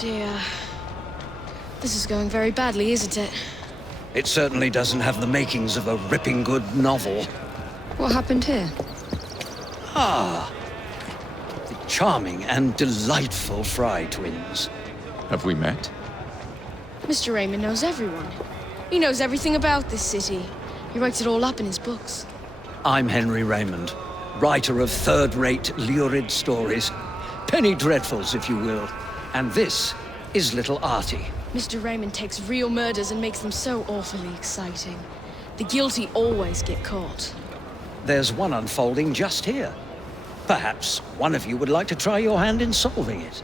dear. This is going very badly, isn't it? It certainly doesn't have the makings of a ripping good novel. What happened here? Ah, the charming and delightful Frye twins. Have we met? Mr. Raymond knows everyone. He knows everything about this city. He writes it all up in his books. I'm Henry Raymond, writer of third-rate, lurid stories. Penny dreadfuls, if you will. And this is Little Artie. Mr. Raymond takes real murders and makes them so awfully exciting. The guilty always get caught. There's one unfolding just here. Perhaps one of you would like to try your hand in solving it.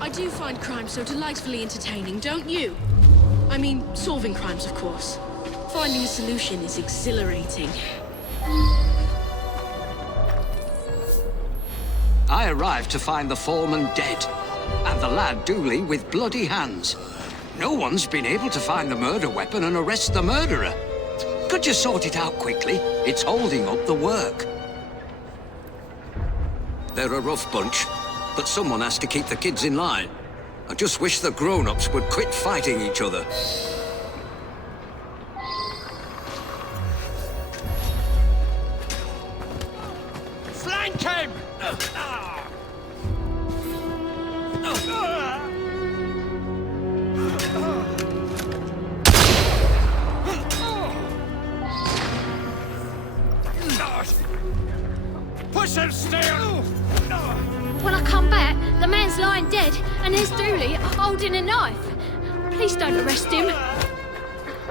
I do find crime so delightfully entertaining, don't you? I mean, solving crimes, of course. Finding a solution is exhilarating. I arrived to find the foreman dead, and the lad Dooley with bloody hands. No one's been able to find the murder weapon and arrest the murderer. Could you sort it out quickly? It's holding up the work. They're a rough bunch, but someone has to keep the kids in line. I just wish the grown-ups would quit fighting each other. Flank him! Push him still! When I come back, the man's lying dead, and there's Dooley holding a knife. Please don't arrest him.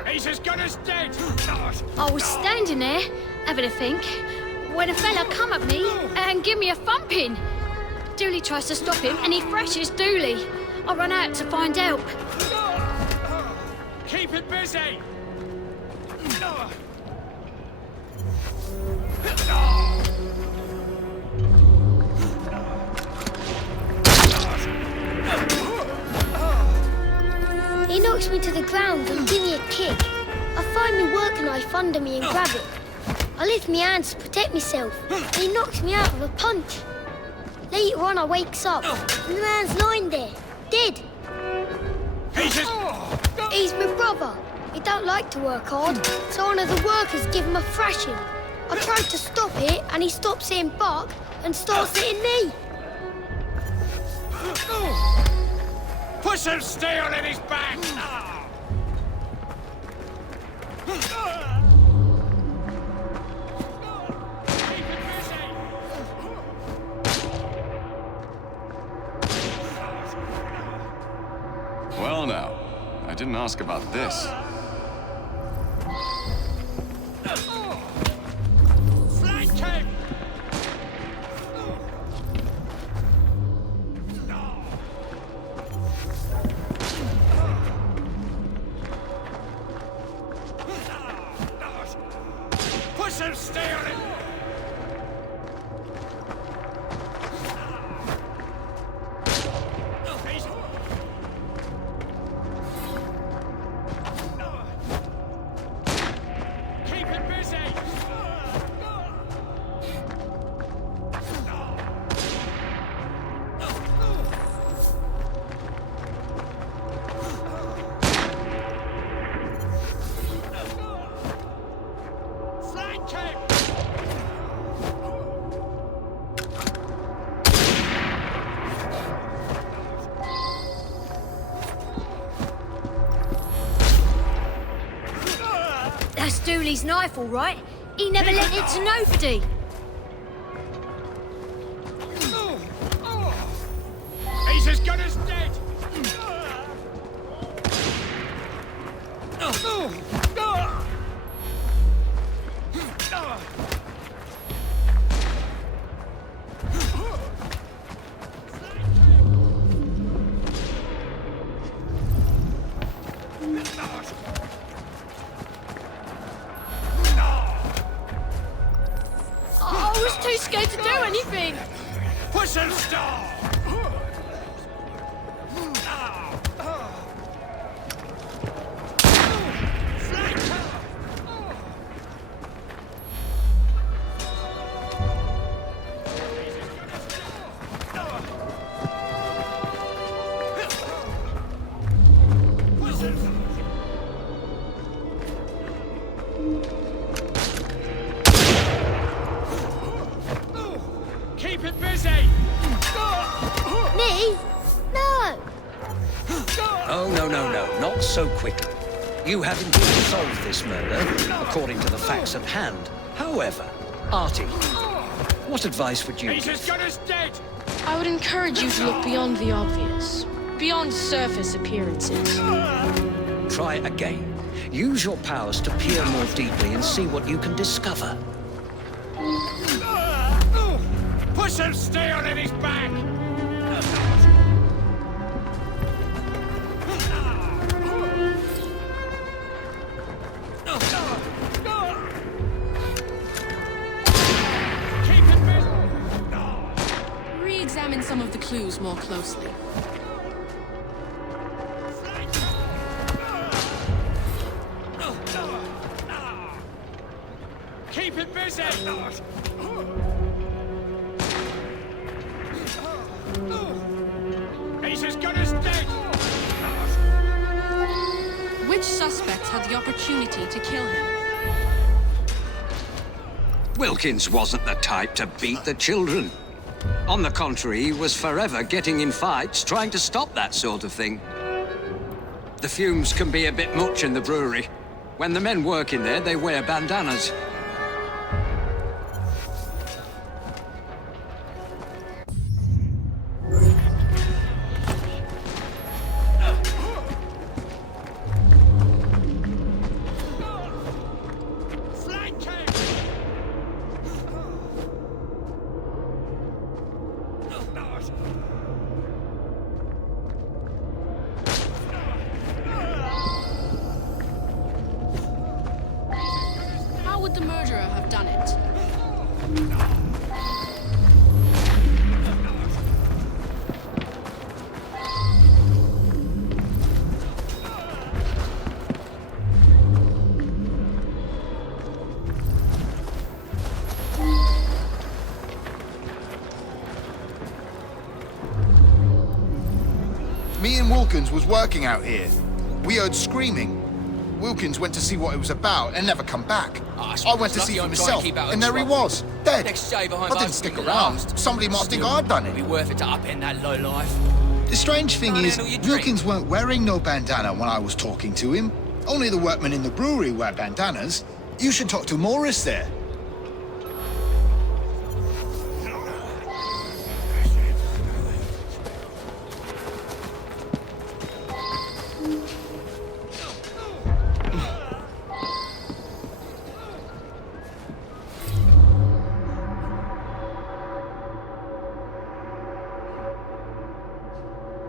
He's as good as dead! I was standing there, having a think, when a fella come at me and give me a thumping. Dooley tries to stop him, and he thrashes Dooley. I run out to find help. Keep it busy! He knocks me to the ground and gives me a kick. I find my work knife under me and grab it. I lift my hands to protect myself, and he knocks me out with a punch. Later on, I wakes up, and the man's lying there, dead. He's my brother. He don't like to work hard, so one of the workers give him a thrashing. I tried to stop it, and he stops hitting bark and starts hitting me. Push him still in his back! Well now, I didn't ask about this. Flank him! Push him still in... Keep it busy! Flank him! That's Dooley's knife, all right. He never lent it to nobody. He's as good as dead! I was too scared to do anything. Push him still! Oh, no, not so quickly. You have indeed solved this murder, according to the facts at hand. However, Artie, what advice would you He's give? as good as dead! I would encourage you to look beyond the obvious, beyond surface appearances. Try again. Use your powers to peer more deeply and see what you can discover. Put some steel in his back! Re-examine some of the clues more closely. Keep him busy! He's as good as dead! Which suspects had the opportunity to kill him? Wilkins wasn't the type to beat the children. On the contrary, he was forever getting in fights, trying to stop that sort of thing. The fumes can be a bit much in the brewery. When the men work in there, they wear bandanas. How would the murderer have done it? Me and Wilkins was working out here. We heard screaming. Wilkins went to see what it was about and never come back. I went to see for myself, and there he was, dead. I didn't stick around. Somebody might think I'd done it. Be worth it to upend that low life. The strange thing Can't is, handle your Wilkins weren't wearing no bandana when I was talking to him. Only the workmen in the brewery wear bandanas. You should talk to Morris there.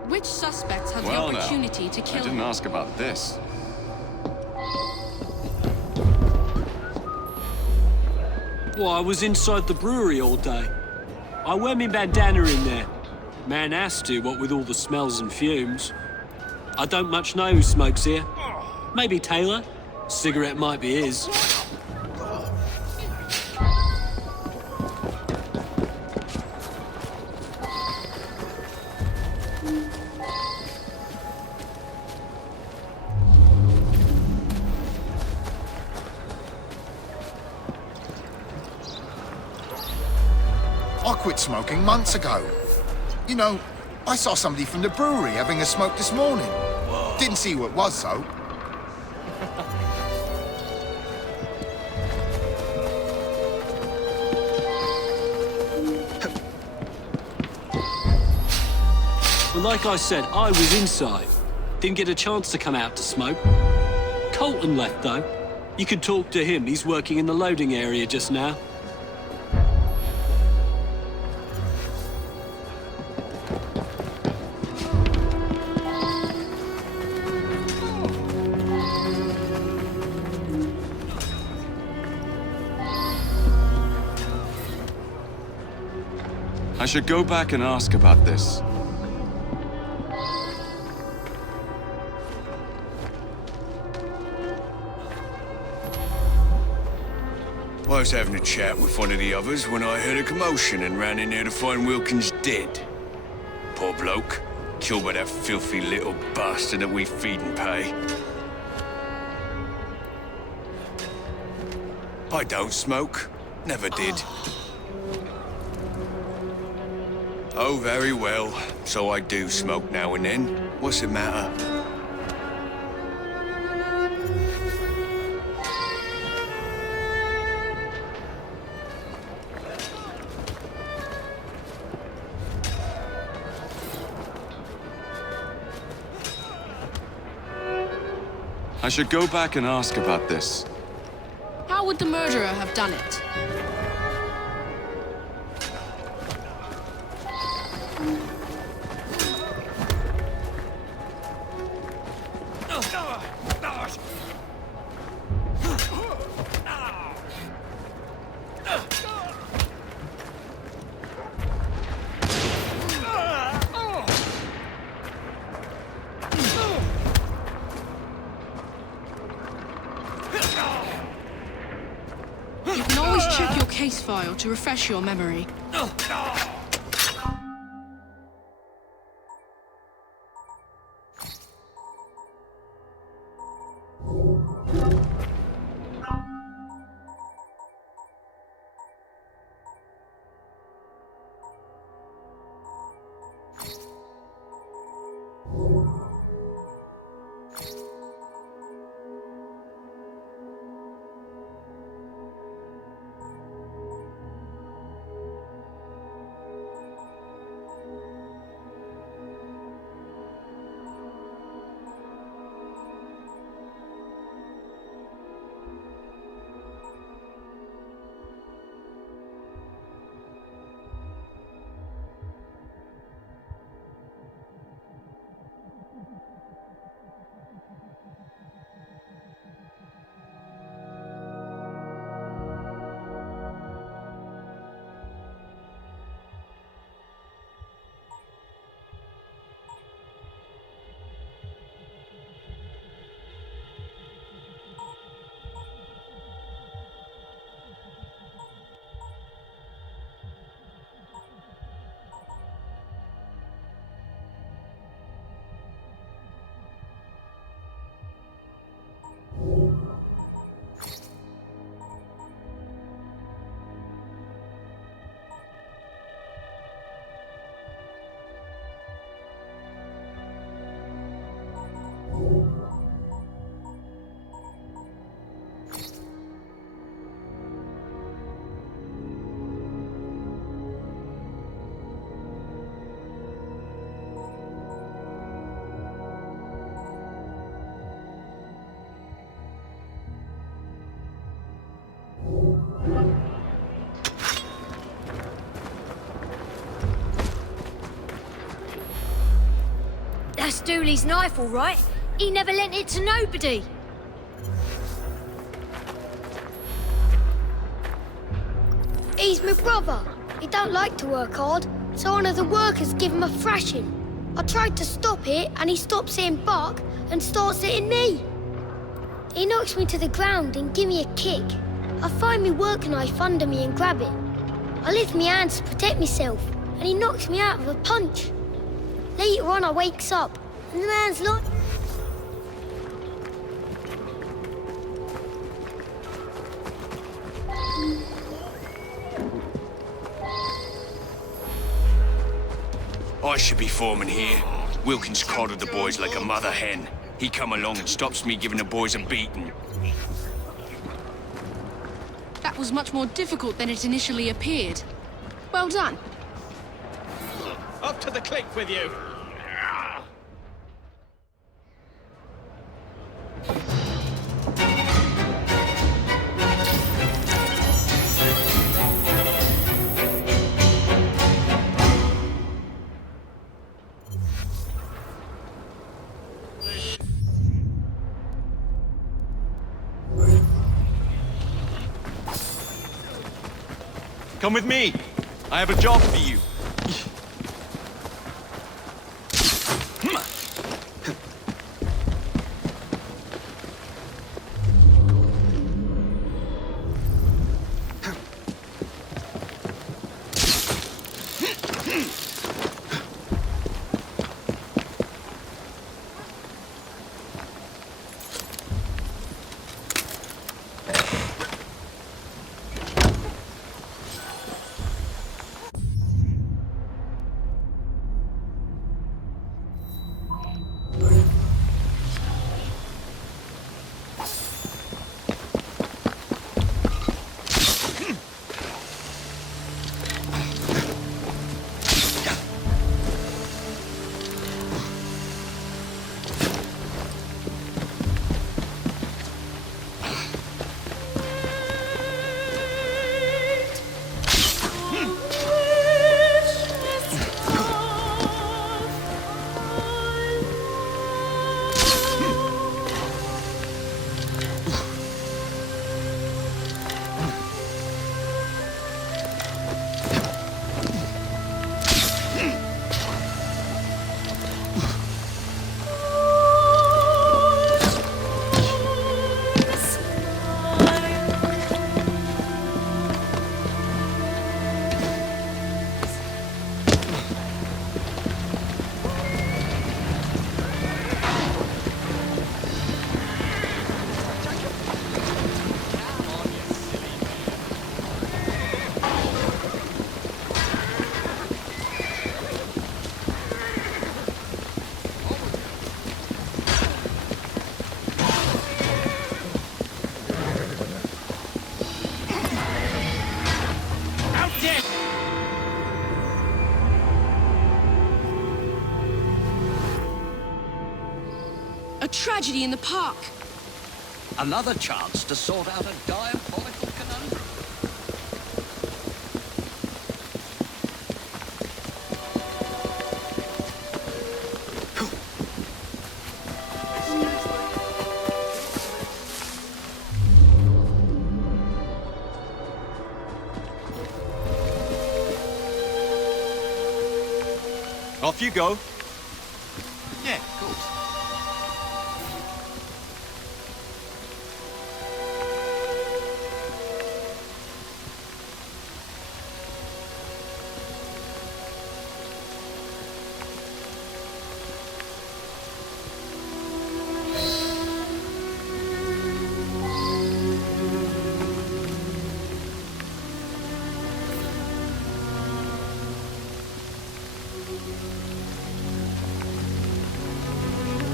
Which suspects had the Well, now, opportunity to I kill didn't him? ask about this. Well, I was inside the brewery all day. I wear me bandana in there. Man has to, what with all the smells and fumes. I don't much know who smokes here. Maybe Taylor. Cigarette might be his. I quit smoking months ago. You know, I saw somebody from the brewery having a smoke this morning. Didn't see who it was, though. Well, like I said, I was inside. Didn't get a chance to come out to smoke. Colton left, though. You could talk to him. He's working in the loading area just now. I should go back and ask about this. I was having a chat with one of the others when I heard a commotion and ran in there to find Wilkins dead. Poor bloke, killed by that filthy little bastard that we feed and pay. I don't smoke. Never did. Oh, very well. So I do smoke now and then. What's the matter? I should go back and ask about this. How would the murderer have done it? You can always check your case file to refresh your memory. That's Dooley's knife, all right. He never lent it to nobody. He's my brother. He don't like to work hard, so one of the workers give him a thrashing. I tried to stop it, and he stops hitting Buck and starts hitting me. He knocks me to the ground and give me a kick. I find my work knife under me and grab it. I lift my hands to protect myself, and he knocks me out with a punch. Later on, I wakes up, and the man's like... I should be foreman here. Wilkins coddled the boys like a mother hen. He come along and stops me giving the boys a beating. That was much more difficult than it initially appeared. Well done. Up to the click with you. Come with me. I have a job for you. A tragedy in the park. Another chance to sort out a diabolical conundrum. Off you go. Yeah, of course.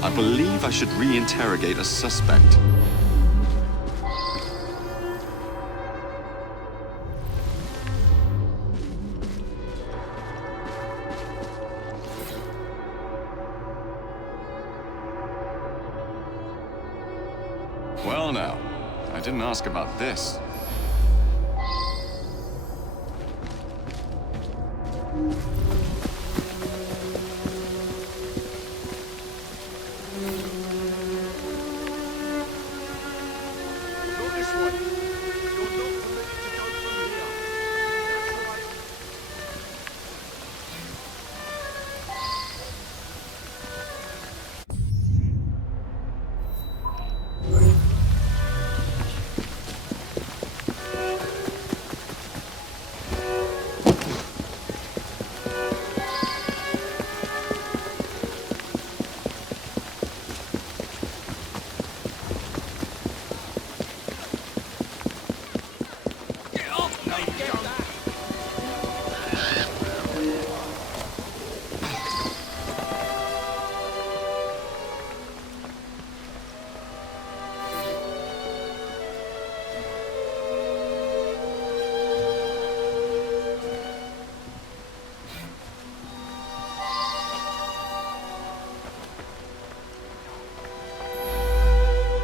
I believe I should re-interrogate a suspect. Well now, I didn't ask about this.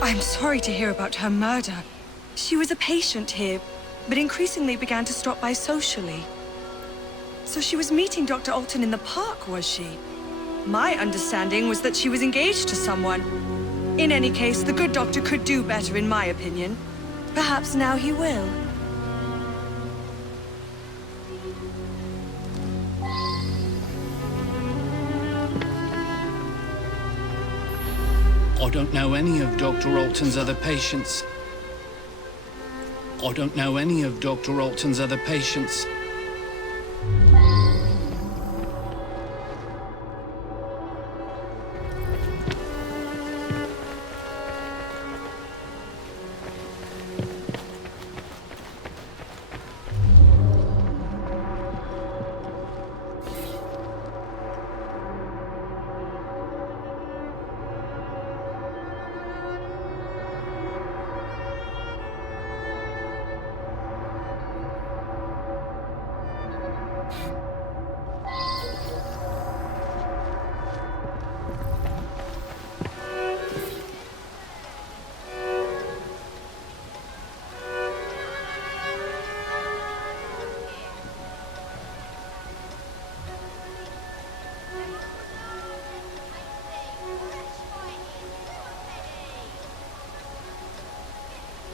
I'm sorry to hear about her murder. She was a patient here, but increasingly began to stop by socially. So she was meeting Dr. Alton in the park, was she? My understanding was that she was engaged to someone. In any case, the good doctor could do better, in my opinion. Perhaps now he will. I don't know any of Dr. Alton's other patients. I don't know any of Dr. Alton's other patients.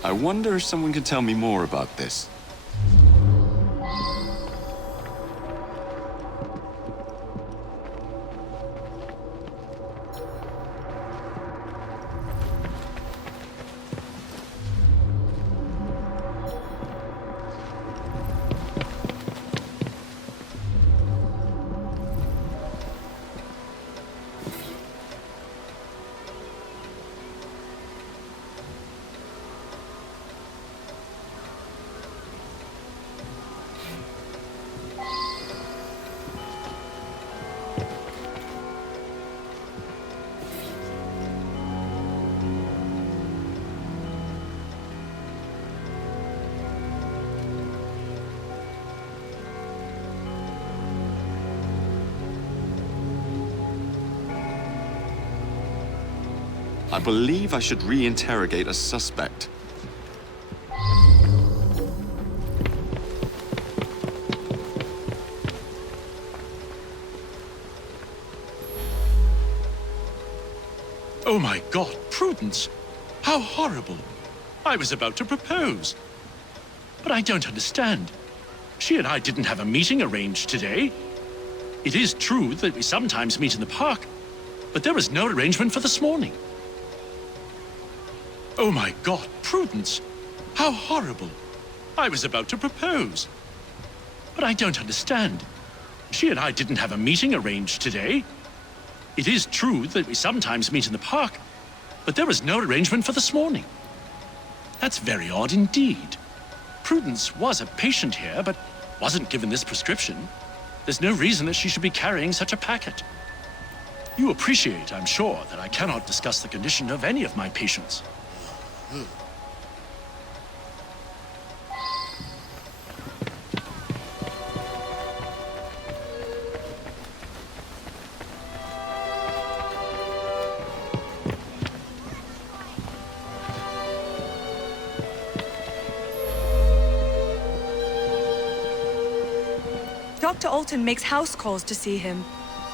I wonder if someone could tell me more about this. I believe I should re-interrogate a suspect. Oh my God, Prudence! How horrible! I was about to propose. But I don't understand. She and I didn't have a meeting arranged today. It is true that we sometimes meet in the park, but there was no arrangement for this morning. Oh my God, Prudence! How horrible! I was about to propose. But I don't understand. She and I didn't have a meeting arranged today. It is true that we sometimes meet in the park, but there was no arrangement for this morning. That's very odd indeed. Prudence was a patient here, but wasn't given this prescription. There's no reason that she should be carrying such a packet. You appreciate, I'm sure, that I cannot discuss the condition of any of my patients. Dr. Alton makes house calls to see him.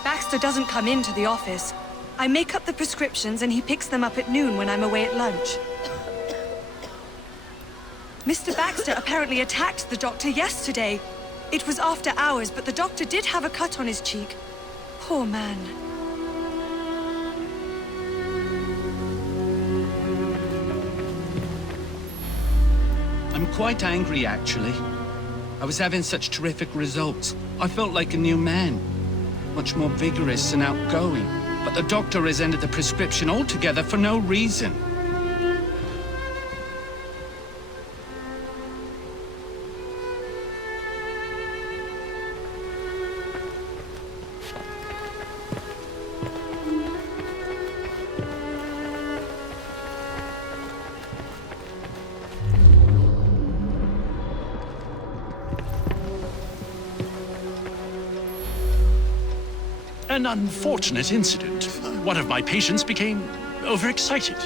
Baxter doesn't come into the office. I make up the prescriptions and he picks them up at noon when I'm away at lunch. Mr. Baxter apparently attacked the doctor yesterday. It was after hours, but the doctor did have a cut on his cheek. Poor man. I'm quite angry, actually. I was having such terrific results. I felt like a new man. Much more vigorous and outgoing. But the doctor has ended the prescription altogether for no reason. An unfortunate incident. One of my patients became overexcited.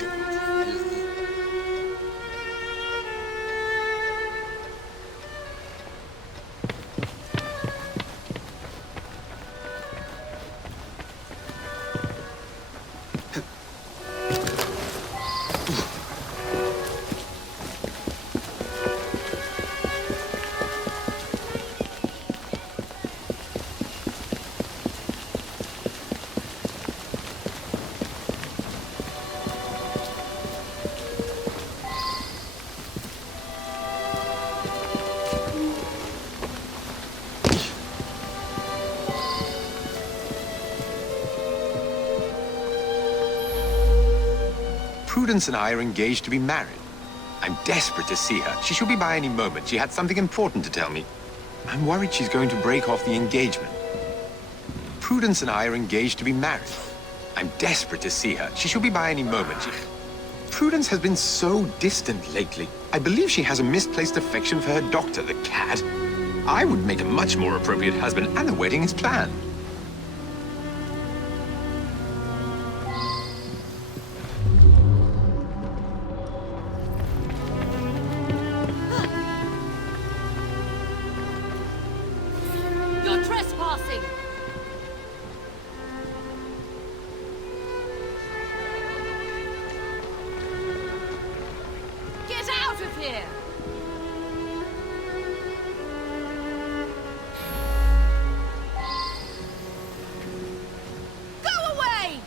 Prudence and I are engaged to be married. I'm desperate to see her. She should be by any moment. She had something important to tell me. I'm worried she's going to break off the engagement. Prudence and I are engaged to be married. I'm desperate to see her. She should be by any moment. Prudence has been so distant lately. I believe she has a misplaced affection for her doctor, the cad. I would make a much more appropriate husband, and the wedding is planned. You're trespassing! Get out of here! Go away!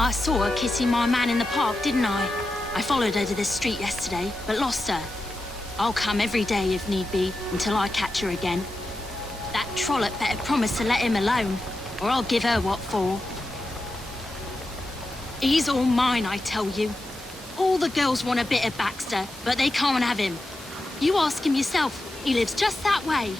I saw her kissing my man in the park, didn't I? I followed her to this street yesterday, but lost her. I'll come every day if need be, until I catch her again. That trollop better promise to let him alone, or I'll give her what for. He's all mine, I tell you. All the girls want a bit of Baxter, but they can't have him. You ask him yourself, he lives just that way.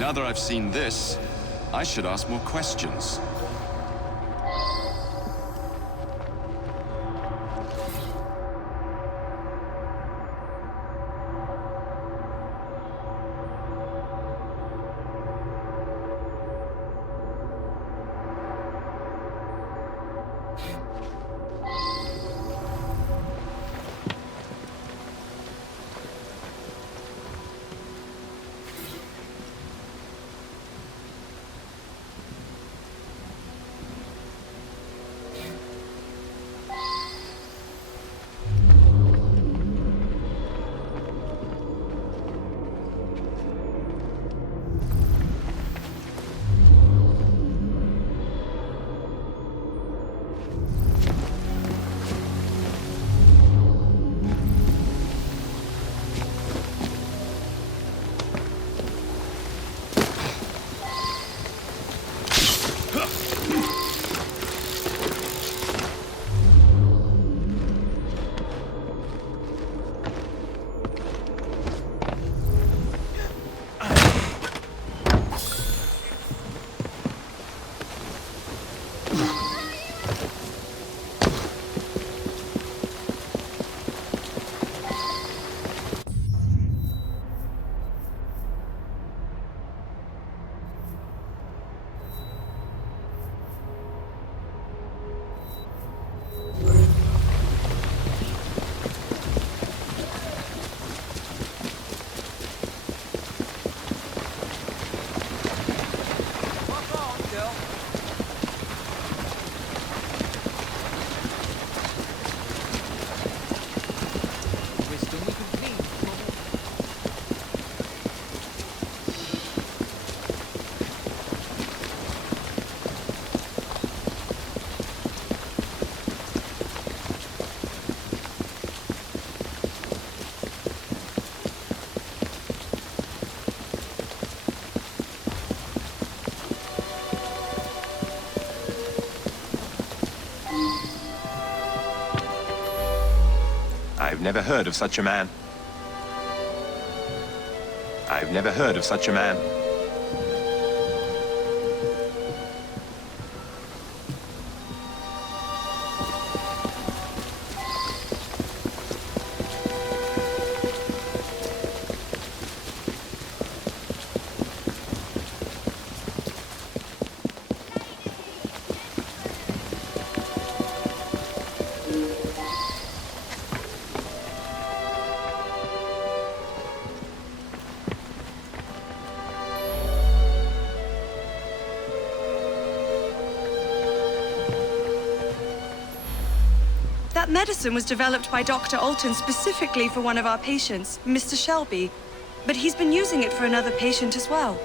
Now that I've seen this, I should ask more questions. I've never heard of such a man. I've never heard of such a man. That medicine was developed by Dr. Alton specifically for one of our patients, Mr. Shelby. But he's been using it for another patient as well.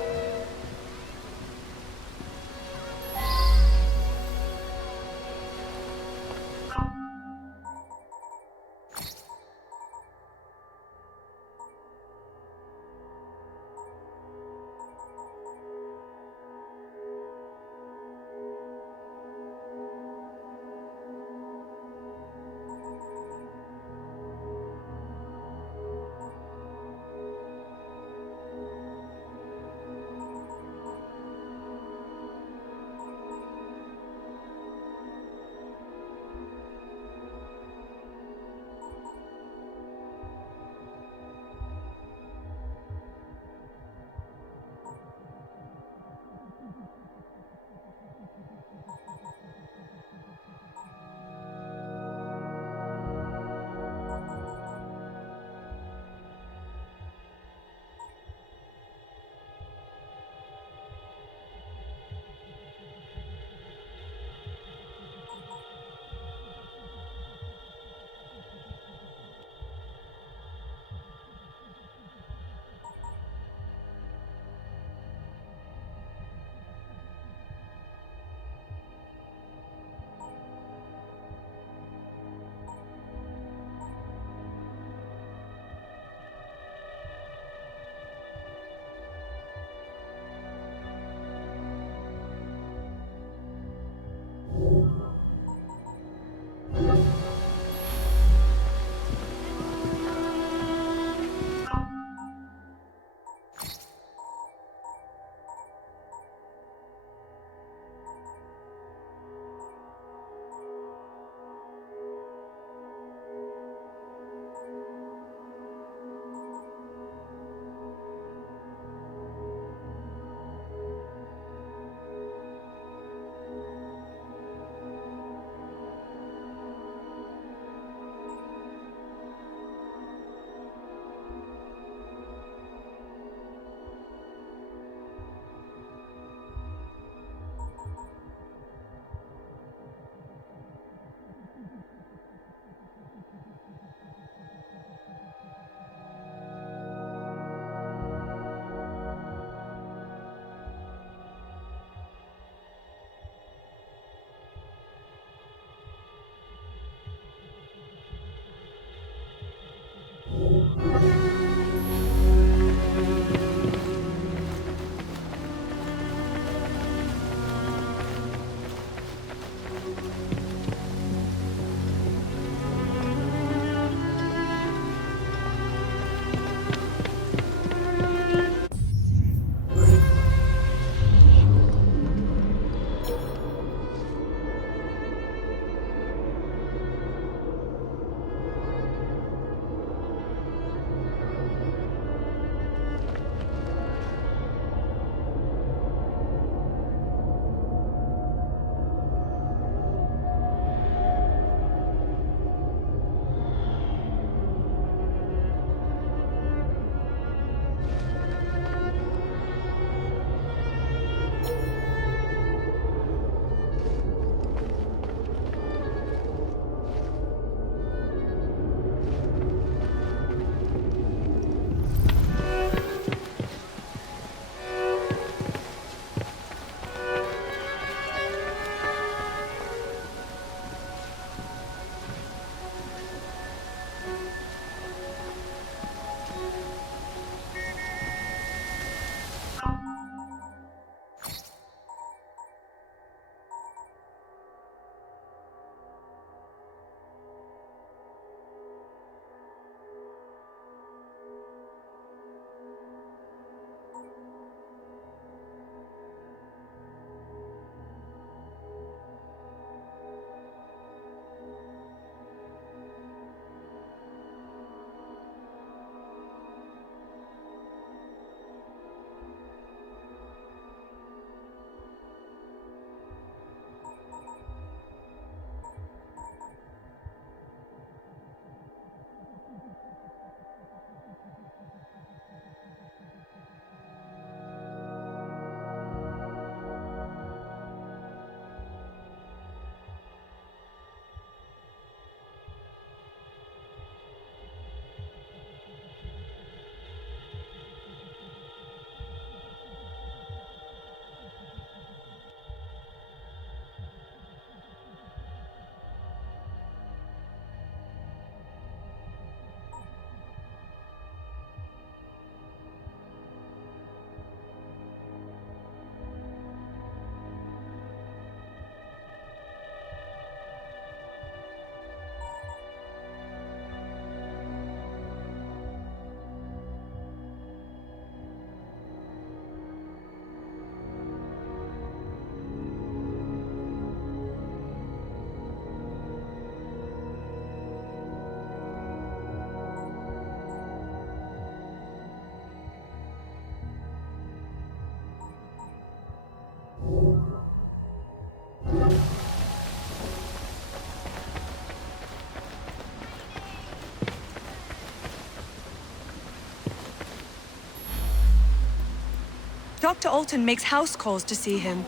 Dr. Alton makes house calls to see him.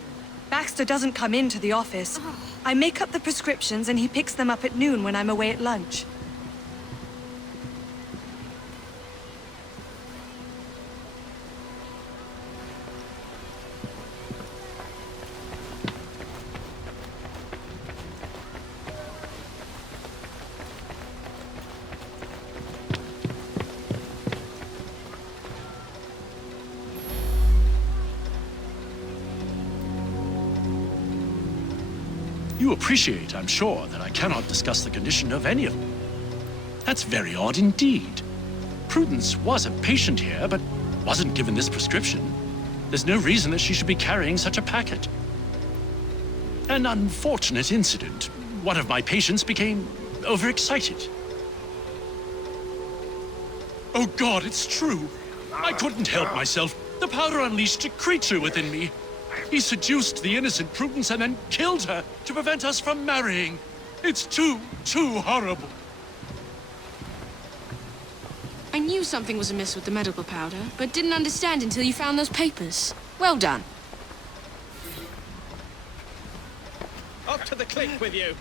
Baxter doesn't come into the office. I make up the prescriptions and he picks them up at noon when I'm away at lunch. You appreciate, I'm sure, that I cannot discuss the condition of any of them. That's very odd indeed. Prudence was a patient here, but wasn't given this prescription. There's no reason that she should be carrying such a packet. An unfortunate incident. One of my patients became overexcited. Oh God, it's true. I couldn't help myself. The powder unleashed a creature within me. He seduced the innocent Prudence and then killed her to prevent us from marrying. It's too horrible. I knew something was amiss with the medical powder, but didn't understand until you found those papers. Well done. Up to the cliff with you.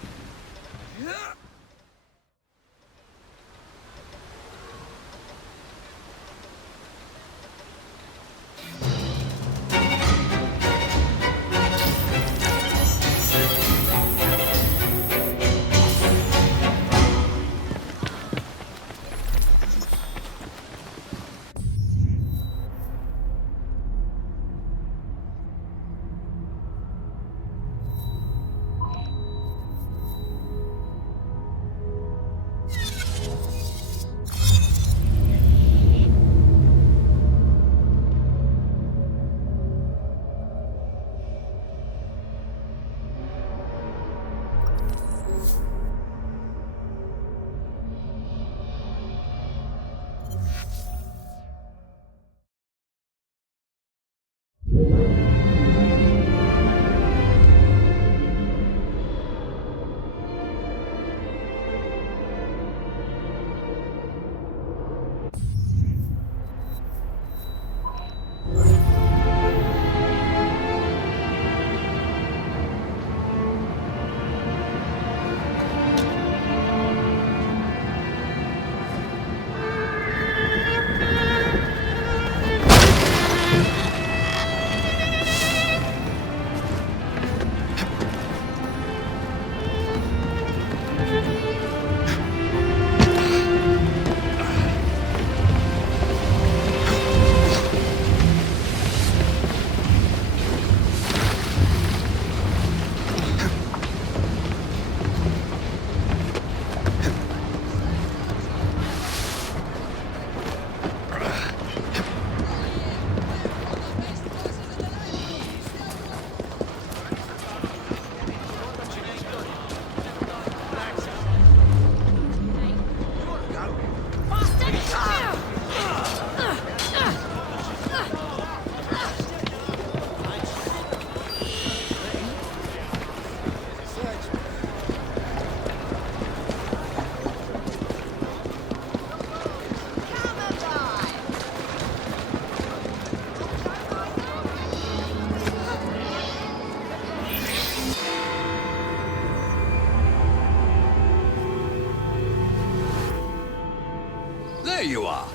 There you are.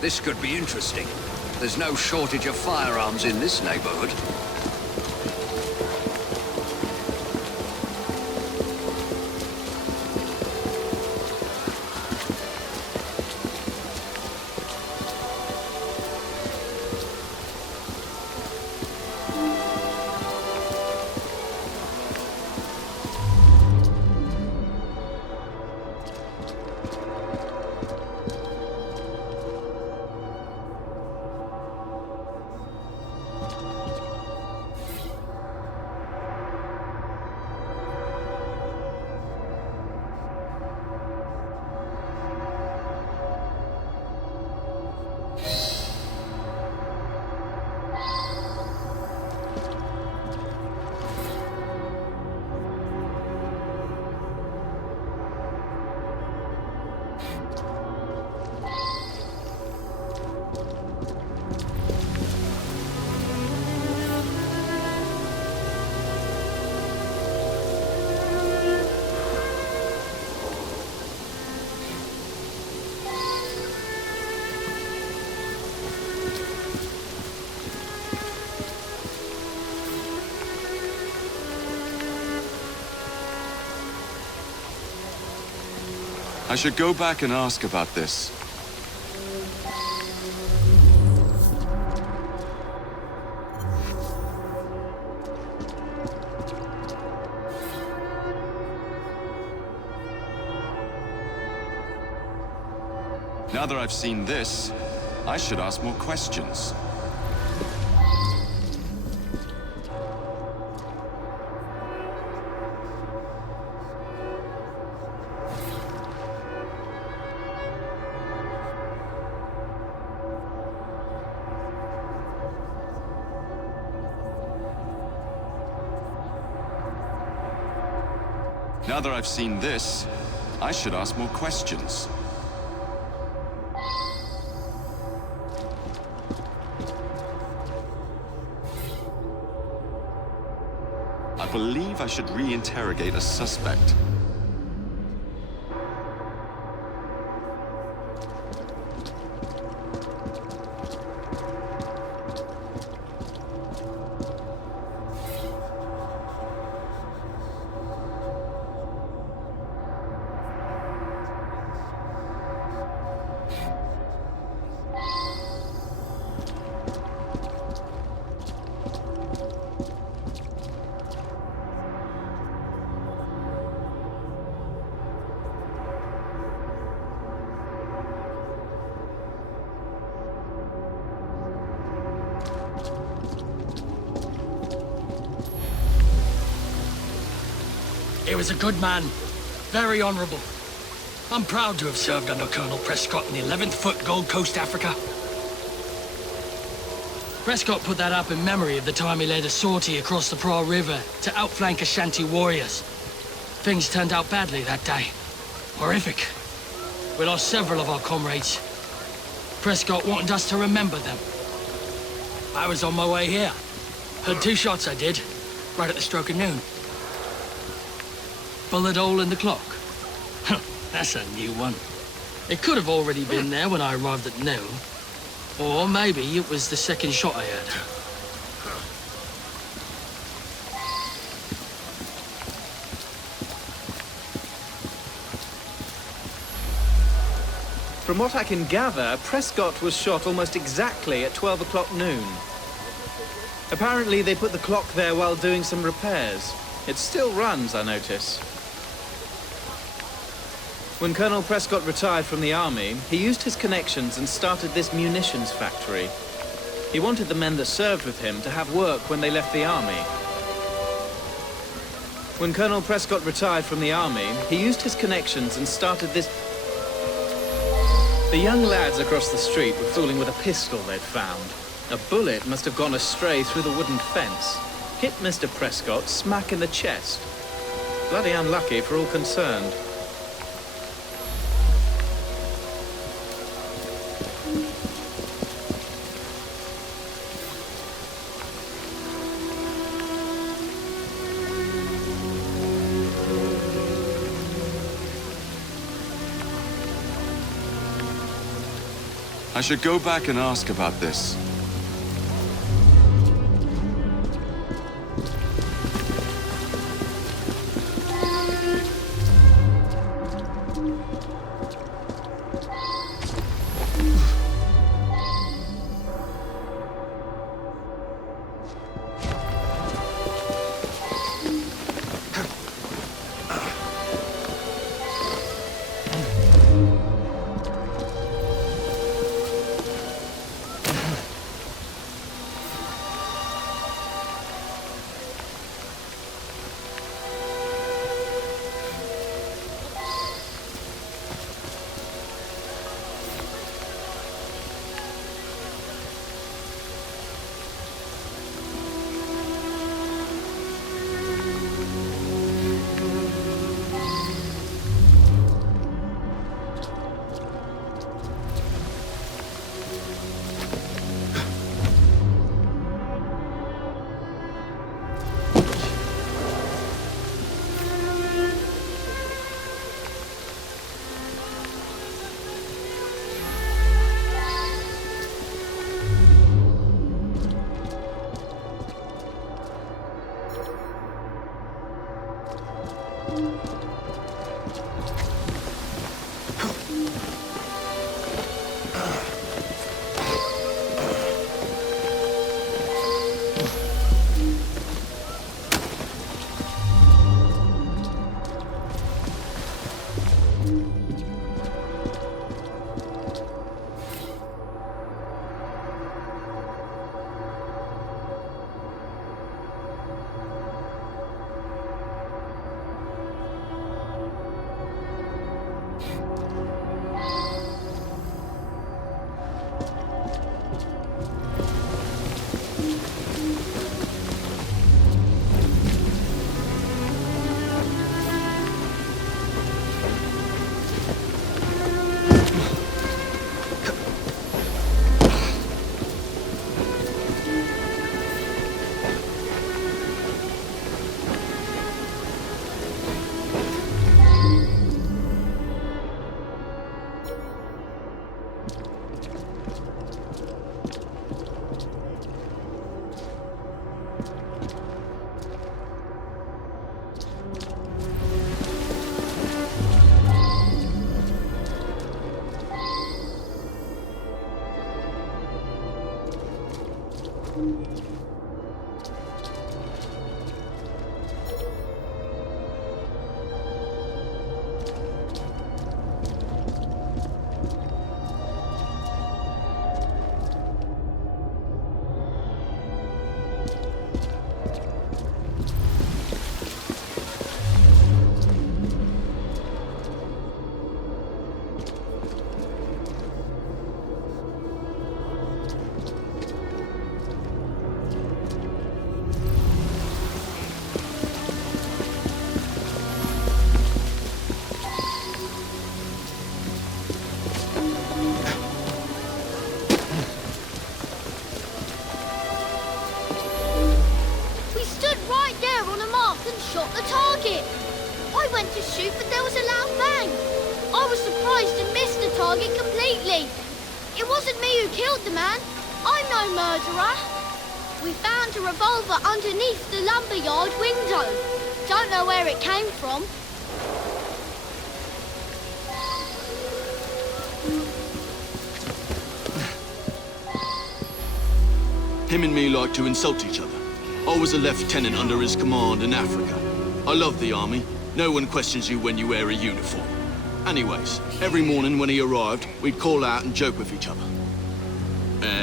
This could be interesting. There's no shortage of firearms in this neighborhood. I should go back and ask about this. Now that I've seen this, I should ask more questions. Now that I've seen this, I should ask more questions. I believe I should re-interrogate a suspect. He was a good man, very honourable. I'm proud to have served under Colonel Prescott in the 11th Foot Gold Coast, Africa. Prescott put that up in memory of the time he led a sortie across the Pra River to outflank Ashanti warriors. Things turned out badly that day. Horrific. We lost several of our comrades. Prescott wanted us to remember them. I was on my way here. Heard 2 shots, I did, right at the stroke of noon. Bullet hole in the clock. That's a new one. It could have already been there when I arrived at noon. Or maybe it was the second shot I heard. From what I can gather, Prescott was shot almost exactly at 12 o'clock noon. Apparently they put the clock there while doing some repairs. It still runs, I notice. When Colonel Prescott retired from the army, he used his connections and started this munitions factory. He wanted the men that served with him to have work when they left the army. When Colonel Prescott retired from the army, he used his connections and started this... The young lads across the street were fooling with a pistol they'd found. A bullet must have gone astray through the wooden fence. Hit Mr. Prescott smack in the chest. Bloody unlucky for all concerned. I should go back and ask about this. shot the target. I went to shoot, but there was a loud bang. I was surprised and missed the target completely. It wasn't me who killed the man. I'm no murderer. We found a revolver underneath the lumberyard window. Don't know where it came from. Him and me like to insult each other. I was a lieutenant under his command in Africa. I love the army. No one questions you when you wear a uniform. Anyways, every morning when he arrived, we'd call out and joke with each other.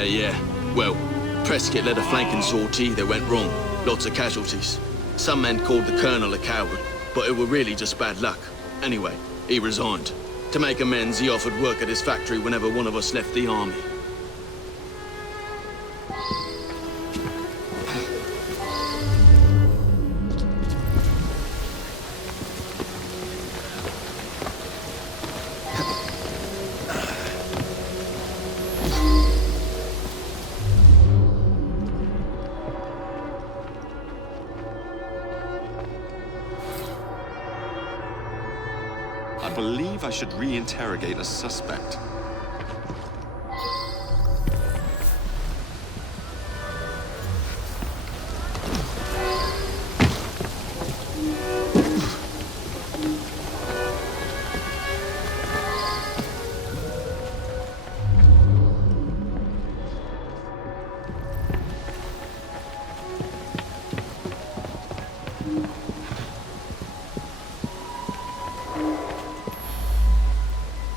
Yeah. Well, Prescott led a flanking sortie that went wrong. Lots of casualties. Some men called the colonel a coward, but it were really just bad luck. Anyway, he resigned. To make amends, he offered work at his factory whenever one of us left the army. I believe I should re-interrogate a suspect.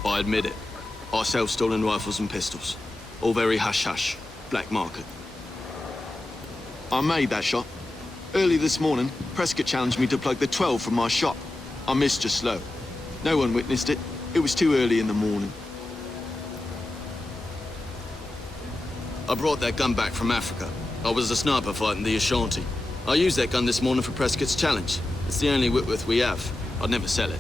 I admit it. I sell stolen rifles and pistols. All very hush-hush. Black market. I made that shot. Early this morning, Prescott challenged me to plug the 12 from my shop. I missed just slow. No one witnessed it. It was too early in the morning. I brought that gun back from Africa. I was a sniper fighting the Ashanti. I used that gun this morning for Prescott's challenge. It's the only Whitworth we have. I'd never sell it.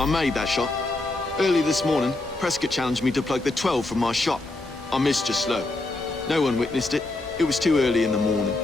I made that shot. Early this morning, Prescott challenged me to plug the 12 from my shot. I missed just slow. No one witnessed it. It was too early in the morning.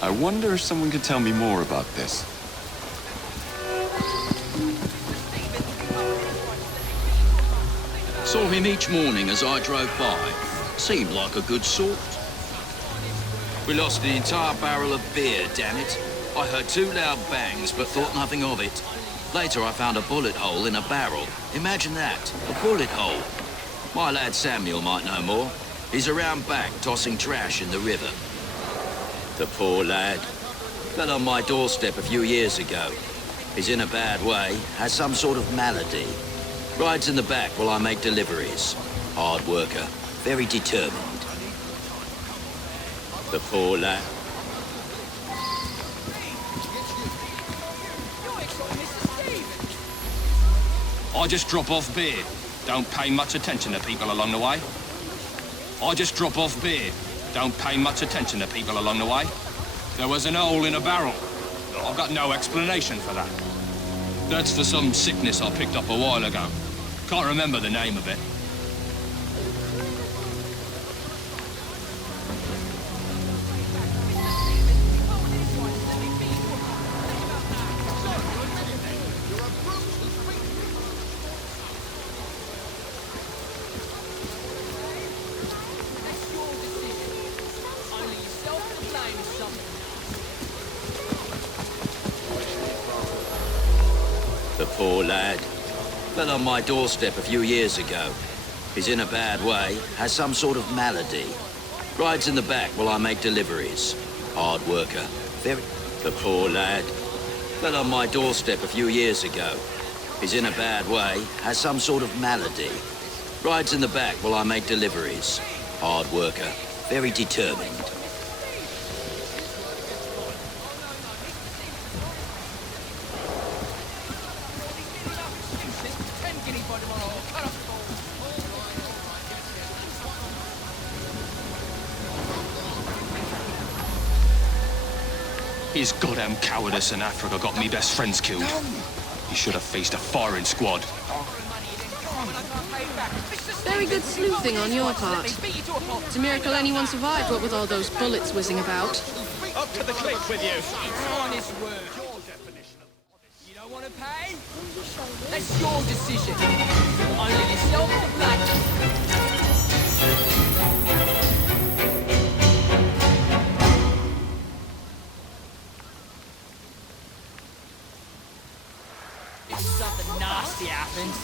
I wonder if someone could tell me more about this. Saw him each morning as I drove by. Seemed like a good sort. We lost the entire barrel of beer, damn it. I heard 2 loud bangs, but thought nothing of it. Later, I found a bullet hole in a barrel. Imagine that, a bullet hole. My lad Samuel might know more. He's around back, tossing trash in the river. The poor lad. Fell on my doorstep a few years ago. He's in a bad way, has some sort of malady. Rides in the back while I make deliveries. Hard worker, very determined. The poor lad. I just drop off beer. Don't pay much attention to people along the way. I just drop off beer. Don't pay much attention to people along the way. There was an hole in a barrel. I've got no explanation for that. That's for some sickness I picked up a while ago. Can't remember the name of it. The poor lad. Fell on my doorstep a few years ago. He's in a bad way, has some sort of malady. Rides in the back while I make deliveries. Hard worker, very... The poor lad. Fell on my doorstep a few years ago. He's in a bad way, has some sort of malady. Rides in the back while I make deliveries. Hard worker, very determined. His goddamn cowardice in Africa got me best friends killed. He should have faced a firing squad. Very good sleuthing on your part. It's a miracle anyone survived, what with all those bullets whizzing about. Up to the cliff with you. Honest word. You don't want to pay? That's your decision. Only yourself to blame. If something nasty happens.